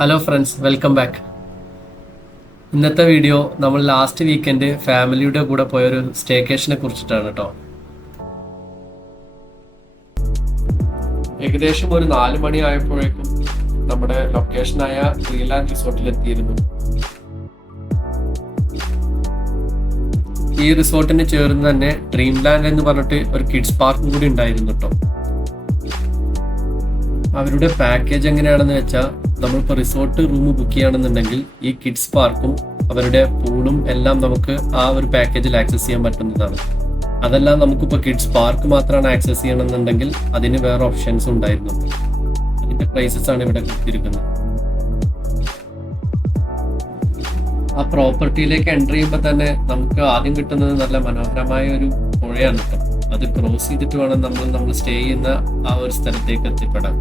Hello friends, welcome back. ഇന്നത്തെ video നമ്മൾ last weekend ഫാമിലിയുടെ കൂടെ പോയൊരു സ്റ്റേക്കേഷനെ കുറിച്ചിട്ടാണ് കേട്ടോ. ഏകദേശം ഒരു 4 മണി ആയപ്പോഴേക്കും നമ്മുടെ ലൊക്കേഷനായ ഡ്രീംലാൻഡ് റിസോർട്ടിൽ എത്തിയിരുന്നു. ഈ റിസോർട്ടിന് ചേർന്ന് തന്നെ ഡ്രീംലാൻഡ് എന്ന് പറഞ്ഞിട്ട് ഒരു കിഡ്സ് പാർക്കും കൂടി ഉണ്ടായിരുന്നു കേട്ടോ. അവരുടെ പാക്കേജ് എങ്ങനെയാണെന്ന് വെച്ചാൽ, നമ്മളിപ്പോൾ റിസോർട്ട് റൂം ബുക്ക് ചെയ്യുകയാണെന്നുണ്ടെങ്കിൽ ഈ കിഡ്സ് പാർക്കും അവരുടെ പൂളും എല്ലാം നമുക്ക് ആ ഒരു പാക്കേജിൽ ആക്സസ് ചെയ്യാൻ പറ്റുന്നതാണ്. അതെല്ലാം നമുക്കിപ്പോൾ കിഡ്സ് പാർക്ക് മാത്രമാണ് ആക്സസ് ചെയ്യണമെന്നുണ്ടെങ്കിൽ അതിന് വേറെ ഓപ്ഷൻസ് ഉണ്ടായിരുന്നു. അതിൻ്റെ പ്രൈസസ് ആണ് ഇവിടെ കൊടുത്തിരിക്കുന്നത്. ആ പ്രോപ്പർട്ടിയിലേക്ക് എൻ്റർ ചെയ്യുമ്പോൾ തന്നെ നമുക്ക് ആദ്യം കിട്ടുന്നത് നല്ല മനോഹരമായ ഒരു പുഴയാണ് കേട്ടോ. അത് ക്രോസ് ചെയ്തിട്ട് വേണം നമ്മൾ സ്റ്റേ ചെയ്യുന്ന ആ ഒരു സ്ഥലത്തേക്ക് എത്തിപ്പെടാൻ.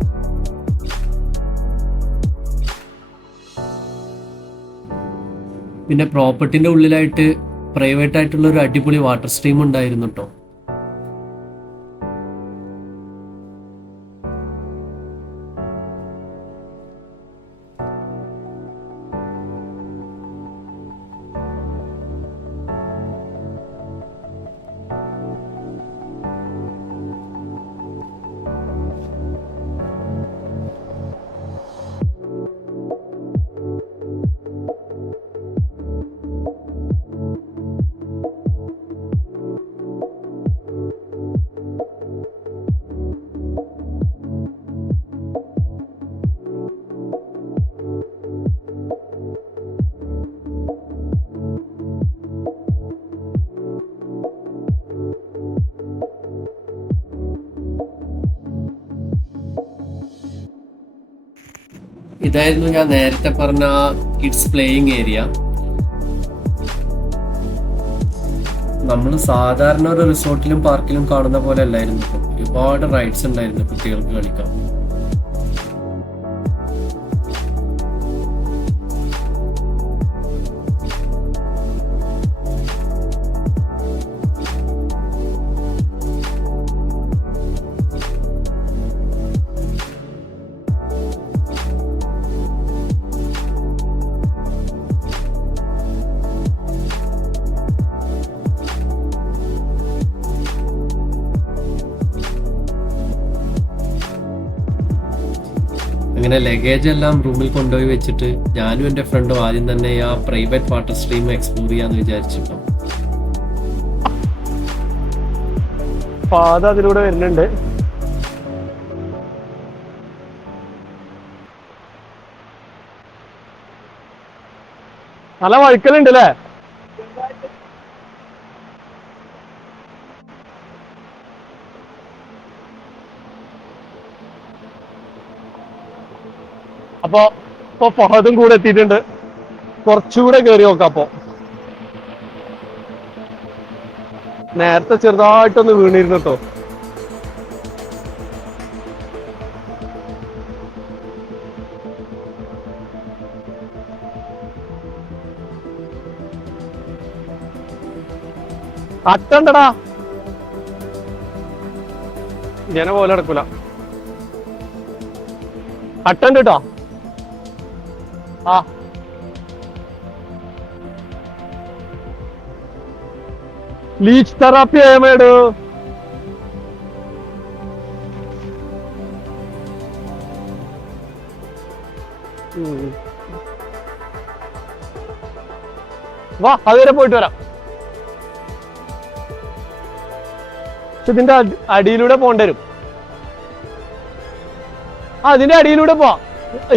പിന്നെ പ്രോപ്പർട്ടിന്റെ ഉള്ളിലായിട്ട് പ്രൈവറ്റ് ആയിട്ടുള്ള ഒരു അടിപൊളി വാട്ടർ സ്ട്രീം ഉണ്ടായിരുന്നു കേട്ടോ. ഇതായിരുന്നു ഞാൻ നേരത്തെ പറഞ്ഞ കിഡ്സ് പ്ലേയിങ് ഏരിയ. നമ്മൾ സാധാരണ ഒരു റിസോർട്ടിലും പാർക്കിലും കാണുന്ന പോലെ അല്ലായിരുന്നു. ഒരുപാട് റൈഡ്സ് ഉണ്ടായിരുന്നു കുട്ടികൾക്ക് കളിക്കാൻ. അങ്ങനെ ലഗേജ് എല്ലാം റൂമിൽ കൊണ്ടുപോയി വെച്ചിട്ട് ഞാനും എൻ്റെ ഫ്രണ്ടും ആദ്യം തന്നെ ആ പ്രൈവറ്റ് വാട്ടർ സ്ട്രീം എക്സ്പ്ലോർ ചെയ്യാന്ന് വിചാരിച്ചിട്ടോ. പാത അതിലൂടെ വരുന്നുണ്ട്. നല്ല വഴുക്കലുണ്ട് അല്ലേ? ഇപ്പൊ ഫഹദും കൂടെ എത്തിയിട്ടുണ്ട്. കുറച്ചുകൂടെ കയറി നോക്കാം. അപ്പൊ നേരത്തെ ചെറുതായിട്ടൊന്ന് വീണിരുന്നു കേട്ടോ. അട്ടണ്ടടാ, ജന പോലെ നടക്കൂല. അട്ടണ്ട് കേട്ടോ. ആ ലീച്ച് തെറാപ്പി ഏമേട് വാ, അതുവരെ പോയിട്ട് വരാം. ഇതിന്റെ അടിയിലൂടെ പോകേണ്ടി വരും. അതിന്റെ അടിയിലൂടെ പോവാ.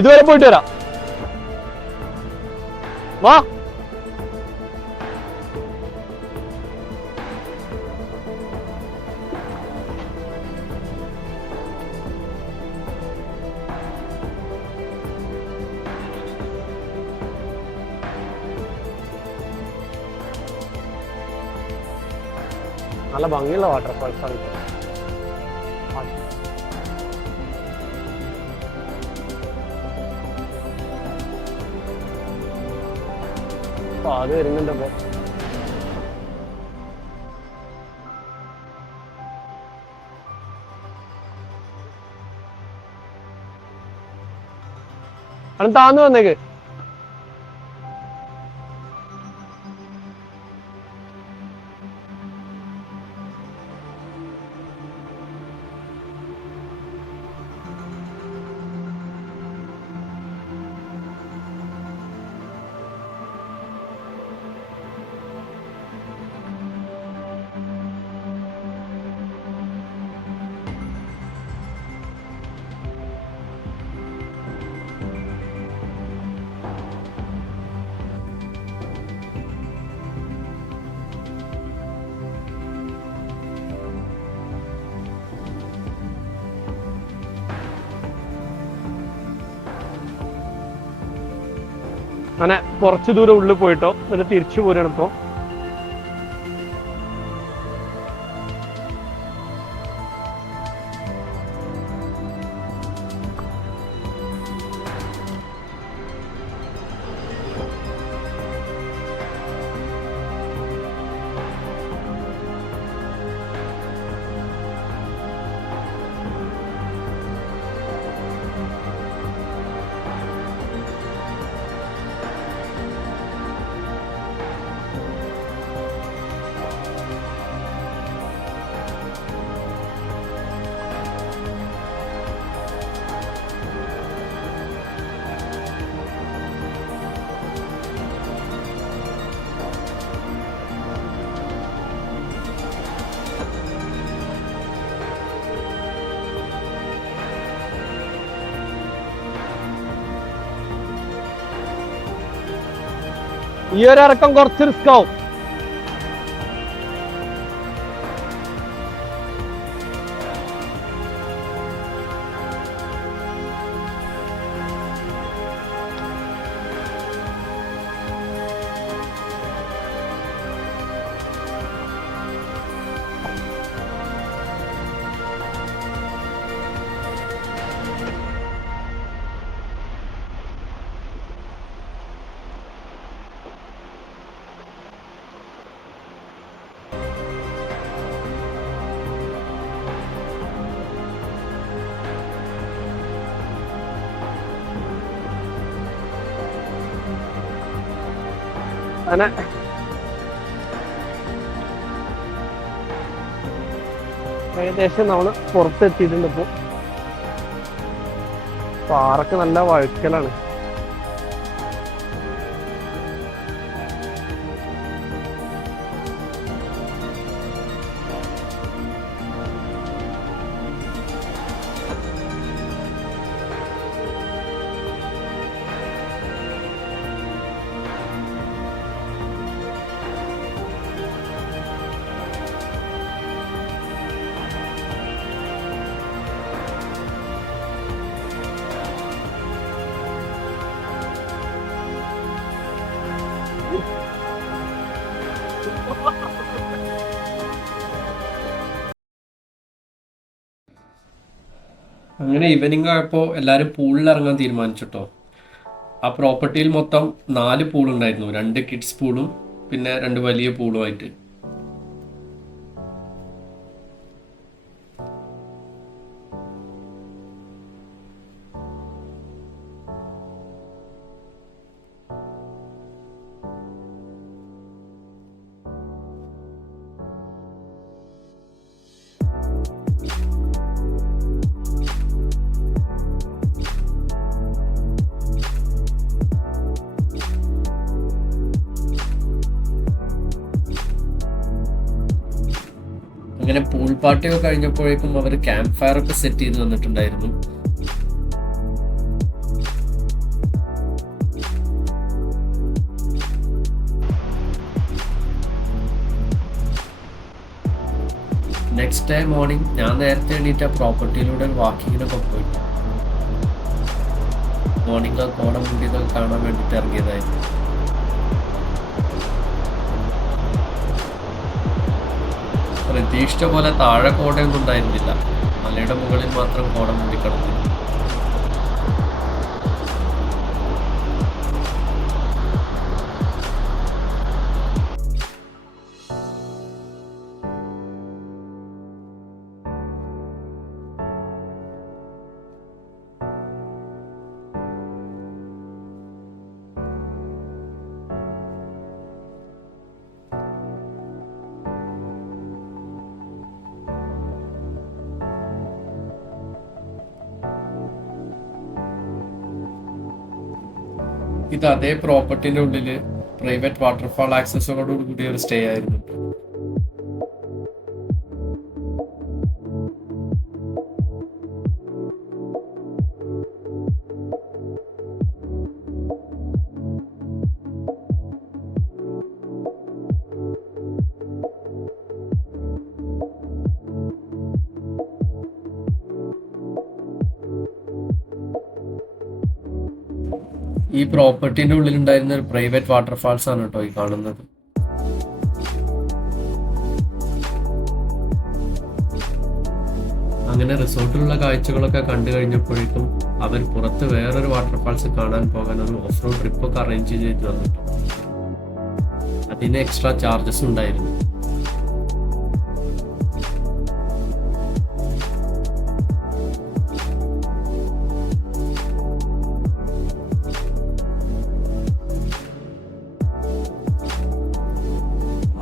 ഇതുവരെ പോയിട്ട് വരാം. വാ, നല്ല ഭംഗിയുള്ള വാട്ടർഫാൾസ് ആണ്. അത് വരുന്നുണ്ട്. അപ്പൊ അത് താന്ന് വന്നേക്ക്. അങ്ങനെ കുറച്ച് ദൂരം ഉള്ളിൽ പോയിട്ടോ എന്നിട്ട് തിരിച്ചു പോരാണ് ഇപ്പോ. ഈ ഒരു ഇറക്കം കുറച്ച് റിസ്ക് ആവും. അങ്ങനെ ഏകദേശം നമ്മള് പുറത്തെത്തിയിട്ടുണ്ട്. ഇപ്പൊ പാറക്ക് നല്ല വഴുക്കലാണ്. അങ്ങനെ ഈവനിങ് ആയപ്പോൾ എല്ലാവരും പൂളിൽ ഇറങ്ങാൻ തീരുമാനിച്ചിട്ടോ. ആ പ്രോപ്പർട്ടിയിൽ മൊത്തം 4 പൂളുണ്ടായിരുന്നു, 2 കിഡ്സ് പൂളും പിന്നെ 2 വലിയ പൂളുമായിട്ട്. അങ്ങനെ പൂൾ പാർട്ടിയൊക്കെ കഴിഞ്ഞപ്പോഴേക്കും അവർ ക്യാമ്പ് ഫയർ ഒക്കെ സെറ്റ് ചെയ്ത് വന്നിട്ടുണ്ടായിരുന്നു. നെക്സ്റ്റ് ഡേ മോർണിംഗ് ഞാൻ നേരത്തെ എണീറ്റ് ആ പ്രോപ്പർട്ടിയിലൂടെ വാക്കിങ്ങിനൊക്കെ പോയിട്ട് മോർണിംഗ് കോടം മുണ്ടിയതൊക്കെ കാണാൻ വേണ്ടിയിട്ട് ഇറങ്ങിയതായിരുന്നു. പ്രതീക്ഷിച്ച പോലെ താഴെ കോടയൊന്നും ഉണ്ടായിരുന്നില്ല, മലയുടെ മുകളിൽ മാത്രം കോട മൂടിക്കിടന്നു. ഇത് അതേ പ്രോപ്പർട്ടിന്റെ ഉള്ളില് പ്രൈവറ്റ് വാട്ടർഫാൾ ആക്സസോട് കൂടി ഒരു സ്റ്റേ ആയിരുന്നു. ഈ പ്രോപ്പർട്ടിന്റെ ഉള്ളിലുണ്ടായിരുന്ന ഒരു പ്രൈവറ്റ് വാട്ടർഫാൾസ് ആണ് കേട്ടോ ഈ കാണുന്നത്. അങ്ങനെ റിസോർട്ടിലുള്ള കാഴ്ചകളൊക്കെ കണ്ടു കഴിഞ്ഞപ്പോഴേക്കും അവർ പുറത്ത് വേറൊരു വാട്ടർഫാൾസ് കാണാൻ പോകാൻ ഒരു ഓഫ് റോഡ് ട്രിപ്പൊക്കെ അറേഞ്ച് ചെയ്ത് തന്നിട്ടു. അതിന് എക്സ്ട്രാ ചാർജസ് ഉണ്ടായിരുന്നു.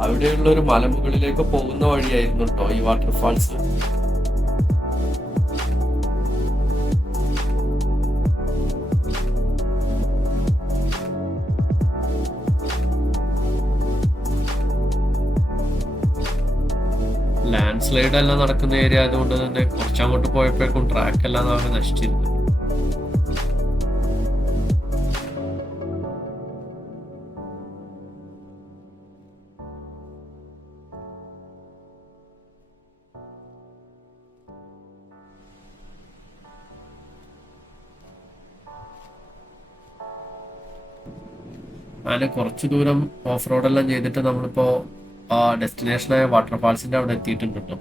അവിടെയുള്ള ഒരു മലമുകളിലേക്ക് പോകുന്ന വഴിയായിരുന്നു കേട്ടോ ഈ വാട്ടർഫാൾസ്. ലാൻഡ് സ്ലൈഡ് എല്ലാം നടക്കുന്ന ഏരിയ ആയതുകൊണ്ട് തന്നെ കുറച്ചങ്ങോട്ട് പോയപ്പോഴേക്കും ട്രാക്ക് എല്ലാം നമുക്ക് നശിച്ചിരുന്നു. അങ്ങനെ കുറച്ചു ദൂരം ഓഫ് റോഡെല്ലാം ചെയ്തിട്ട് നമ്മളിപ്പോ ഡെസ്റ്റിനേഷനായ വാട്ടർഫാൾസിന്റെ അവിടെ എത്തിയിട്ടുണ്ട് കേട്ടോ.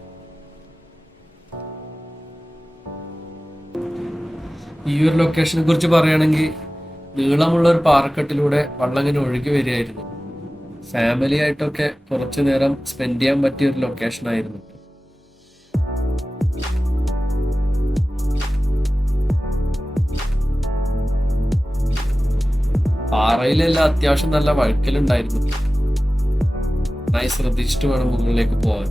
ഈ ഒരു ലൊക്കേഷനെ കുറിച്ച് പറയുകയാണെങ്കിൽ നീളമുള്ള ഒരു പാറക്കെട്ടിലൂടെ വെള്ളം ഇങ്ങനെ ഒഴുകി വരികയായിരുന്നു. ഫാമിലി ആയിട്ടൊക്കെ കുറച്ചു നേരം സ്പെൻഡ് ചെയ്യാൻ പറ്റിയ ഒരു ലൊക്കേഷൻ ആയിരുന്നു. പാറയിലെല്ലാം അത്യാവശ്യം നല്ല വഴുക്കലുണ്ടായിരുന്നു. നന്നായി ശ്രദ്ധിച്ചിട്ട് വേണം മുകളിലേക്ക് പോകാൻ.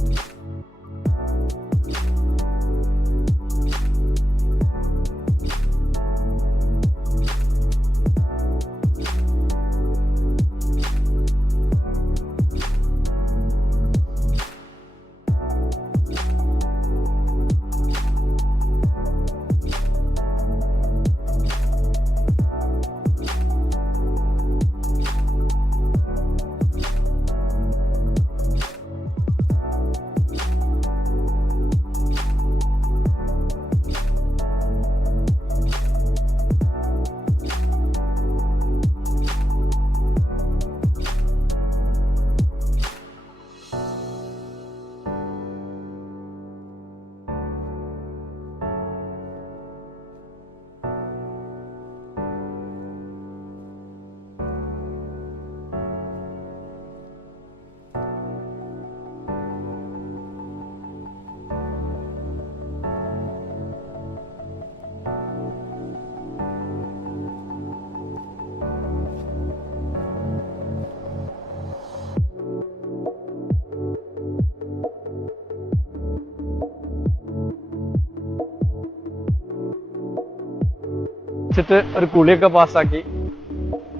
ഒരു കുളിയൊക്കെ പാസ്സാക്കി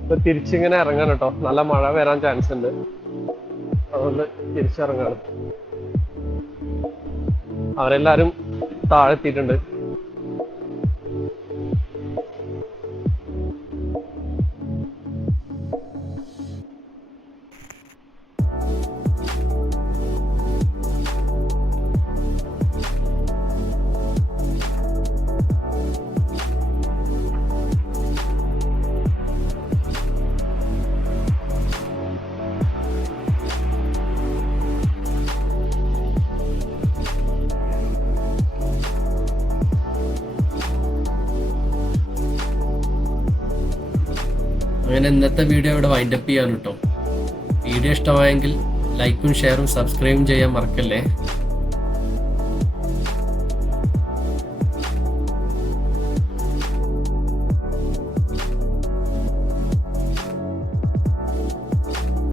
ഇപ്പൊ തിരിച്ചിങ്ങനെ ഇറങ്ങാൻ കേട്ടോ. നല്ല മഴ വരാൻ ചാൻസ് ഉണ്ട്, അതുകൊണ്ട് തിരിച്ചിറങ്ങാണ്. അവരെല്ലാരും താഴെത്തിയിട്ടുണ്ട്. അങ്ങനെ ഇന്നത്തെ വീഡിയോ ഇവിടെ വൈൻഡപ്പ് ചെയ്യാൻ കേട്ടോ. വീഡിയോ ഇഷ്ടമായെങ്കിൽ ലൈക്കും ഷെയറും സബ്സ്ക്രൈബും ചെയ്യാൻ മറക്കല്ലേ.